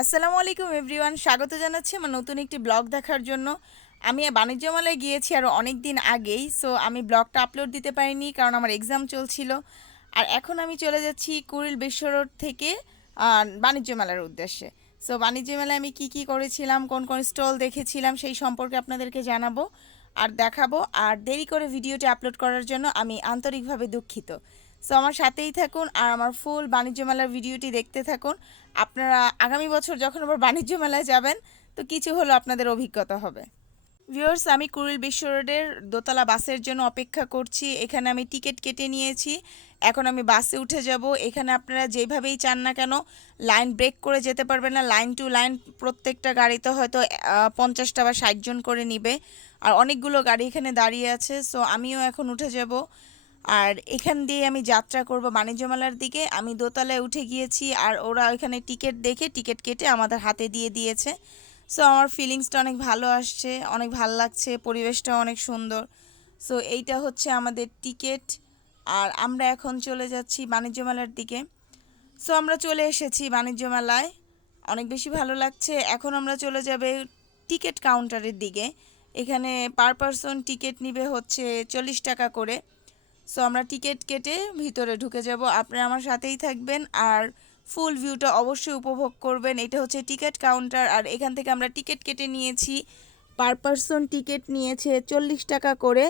আসসালামু আলাইকুম, এভরিওয়ান। স্বাগত জানাচ্ছি আমার নতুন একটি ব্লগ দেখার জন্য। আমি বাণিজ্য মেলায় গিয়েছি আরও অনেক দিন আগেই সো আমি ব্লগটা আপলোড দিতে পারিনি কারণ আমার এক্সাম চলছিল। আর এখন আমি চলে যাচ্ছি কুড়িল বিশ্ব রোড থেকে বাণিজ্য মেলার উদ্দেশ্যে। সো বাণিজ্য মেলায় আমি কি কি করেছিলাম, কোন কোন স্টল দেখেছিলাম সেই সম্পর্কে আপনাদেরকে জানাব আর দেখাবো। আর দেরি করে ভিডিওটি আপলোড করার জন্য আমি আন্তরিকভাবে দুঃখিত। সো আমার সাথেই থাকুন আর আমার ফুল বাণিজ্য মেলার ভিডিওটি দেখতে থাকুন। আপনারা আগামী বছর যখন আবার বাণিজ্য মেলায় যাবেন, তো কিছু হলো আপনাদের অভিজ্ঞতা হবে। ভিউয়ার্স আমি কুড়িল বিশ্ব রোডের দোতলা বাসের জন্য অপেক্ষা করছি। এখানে আমি টিকিট কেটে নিয়েছি। এখন আমি বাসে উঠে যাব। এখানে আপনারা যেভাবেই চান না কেন লাইন ব্রেক করে যেতে পারবেন না। লাইন টু লাইন প্রত্যেকটা গাড়িতে হয়তো পঞ্চাশটা বা ষাট জন করে নিবে। আর অনেকগুলো গাড়ি এখানে দাঁড়িয়ে আছে। সো আমিও এখন উঠে যাব। আর এখান দিয়ে আমি যাত্রা করব বাণিজ্য মেলার দিকে। আমি দোতলায় উঠে গিয়েছি আর ওরা ওইখানে টিকিট দেখে টিকিট কেটে আমাদের হাতে দিয়ে দিয়েছে। সো আমার ফিলিংসটা অনেক ভালো আসছে, অনেক ভালো লাগছে পরিবেশটা অনেক সুন্দর। সো এইটা হচ্ছে আমাদের টিকিট। আর আমরা এখন চলে যাচ্ছি বাণিজ্য মেলার দিকে। সো আমরা চলে এসেছি বাণিজ্য মেলায় অনেক বেশি ভালো লাগছে। এখন আমরা চলে যাবে টিকিট কাউন্টারের দিকে। এখানে পার পারসন টিকিট নিবে হচ্ছে চল্লিশ টাকা করে। সো আমরা টিকিট কেটে ভিতরে ঢুকে যাব। আপনারা আমার সাথেই থাকবেন আর ফুল ভিউটা অবশ্যই উপভোগ করবেন। এটা হচ্ছে টিকিট কাউন্টার আর এখান থেকে আমরা টিকিট কেটে নিয়েছি। পার পারসন টিকিট নিয়েছে চল্লিশ টাকা করে।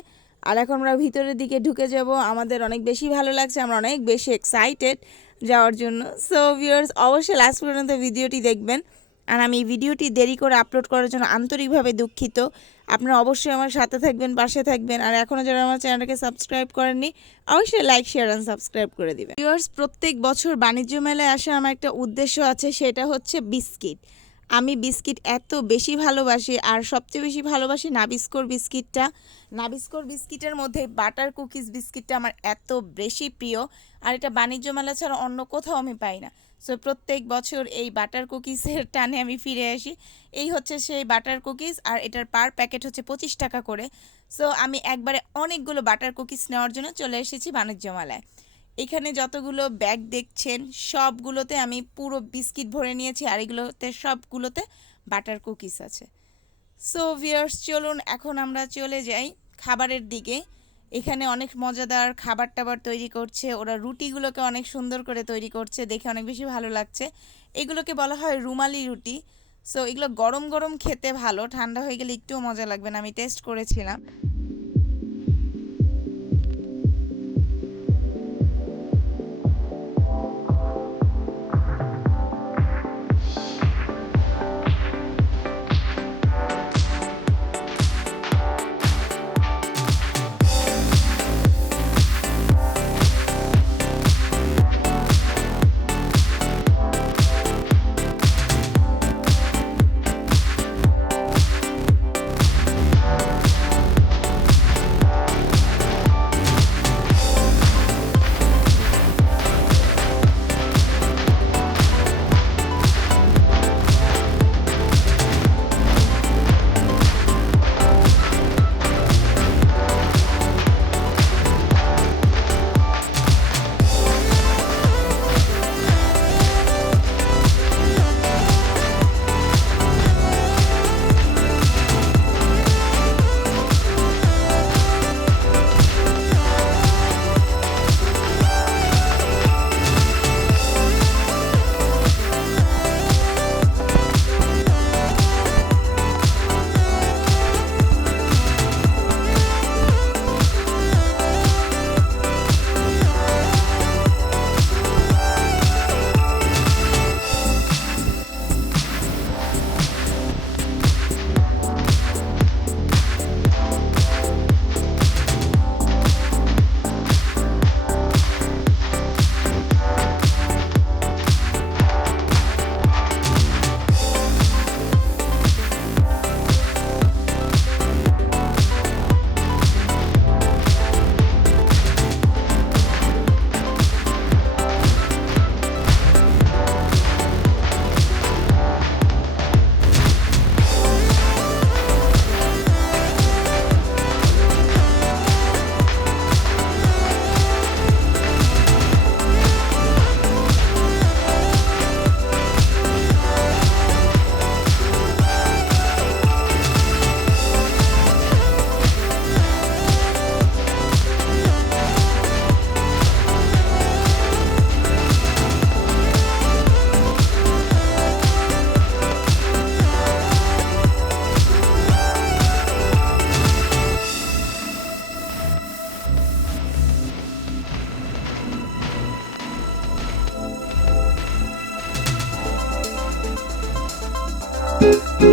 আর এখন আমরা ভিতরের দিকে ঢুকে যাব। আমাদের অনেক বেশি ভালো লাগছে, আমরা অনেক বেশি এক্সাইটেড যাওয়ার জন্য। সো ভিউয়ার্স অবশ্যই লাস্ট পর্যন্ত ভিডিওটি দেখবেন। আর আমি ভিডিওটি দেরি করে আপলোড করার জন্য আন্তরিকভাবে দুঃখিত। আপনারা অবশ্যই আমার সাথে থাকবেন, পাশে থাকবেন। আর এখনও যারা আমার চ্যানেলটাকে সাবস্ক্রাইব করেননি, অবশ্যই লাইক, শেয়ার অ্যান্ড সাবস্ক্রাইব করে দিবেন। ভিউয়ার্স প্রত্যেক বছর বাণিজ্য মেলায় আসার আমার একটা উদ্দেশ্য আছে, সেটা হচ্ছে বিস্কিট। আমি বিস্কিট এত বেশি ভালোবাসি, আর সবচেয়ে বেশি ভালোবাসি নাবিস্কোর বিস্কিটটা। নাবিস্কোর বিস্কিটের মধ্যে বাটার কুকিজ বিস্কিটটা আমার এত বেশি প্রিয়, আর এটা বাণিজ্য মেলা ছাড়া অন্য কোথাও আমি পাই না। সো প্রত্যেক বছর এই বাটার কুকিজের টানে আমি ফিরে আসি। এই হচ্ছে সেই বাটার কুকিজ, আর এটার পার প্যাকেট হচ্ছে পঁচিশ টাকা করে। সো আমি একবারে অনেকগুলো বাটার কুকিজ নেওয়ার জন্য চলে এসেছি বাণিজ্য মেলায়। এখানে যতগুলো ব্যাগ দেখছেন, সবগুলোতে আমি পুরো বিস্কিট ভরে নিয়েছি আর এগুলোতে সবগুলোতে বাটার কুকিজ আছে। সো ভিয়ার্স চলুন এখন আমরা চলে যাই খাবারের দিকে। এখানে অনেক মজাদার খাবার টাবার তৈরি করছে, ওরা রুটিগুলোকে অনেক সুন্দর করে তৈরি করছে, দেখে অনেক বেশি ভালো লাগছে। এগুলোকে বলা হয় রুমালি রুটি। সো এগুলো গরম গরম খেতে ভালো, ঠান্ডা হয়ে গেলে একটুও মজা লাগবে না, আমি টেস্ট করেছিলাম। you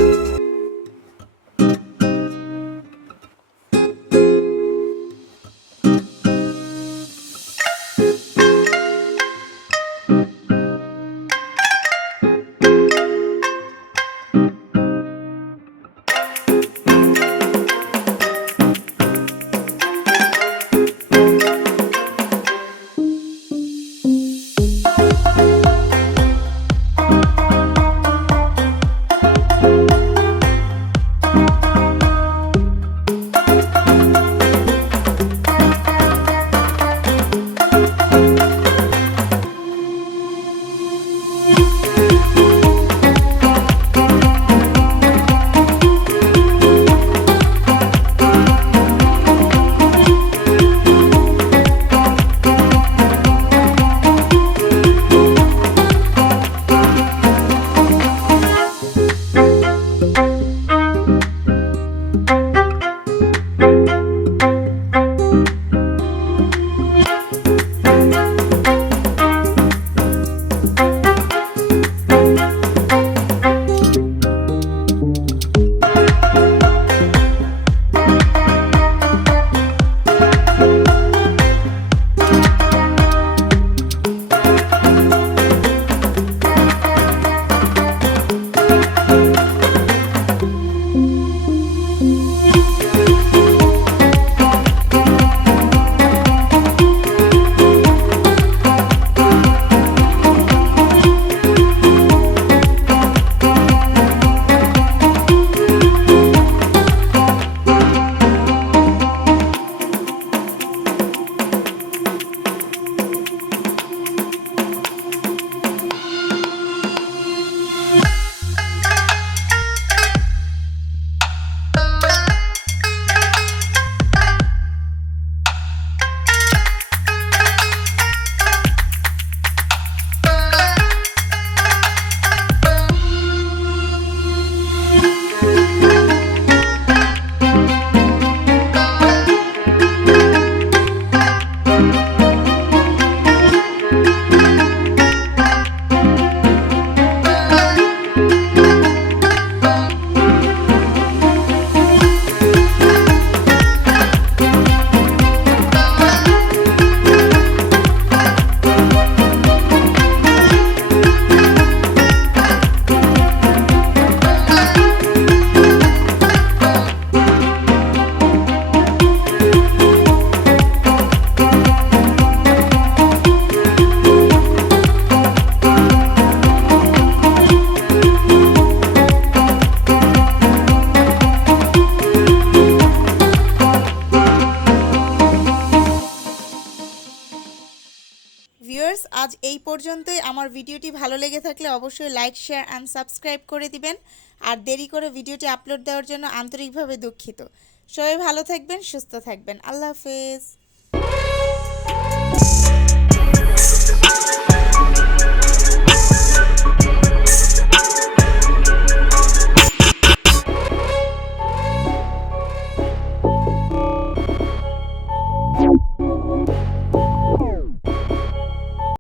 ভিউয়ার্স, আজ এই পর্যন্তই। আমার ভিডিওটি ভালো লেগে থাকলে অবশ্যই লাইক, শেয়ার অ্যান্ড সাবস্ক্রাইব করে দিবেন। আর দেরি করে ভিডিওটি আপলোড দেওয়ার জন্য আন্তরিকভাবে দুঃখিত। সবাই ভালো থাকবেন, সুস্থ থাকবেন। আল্লাহ হাফেজ।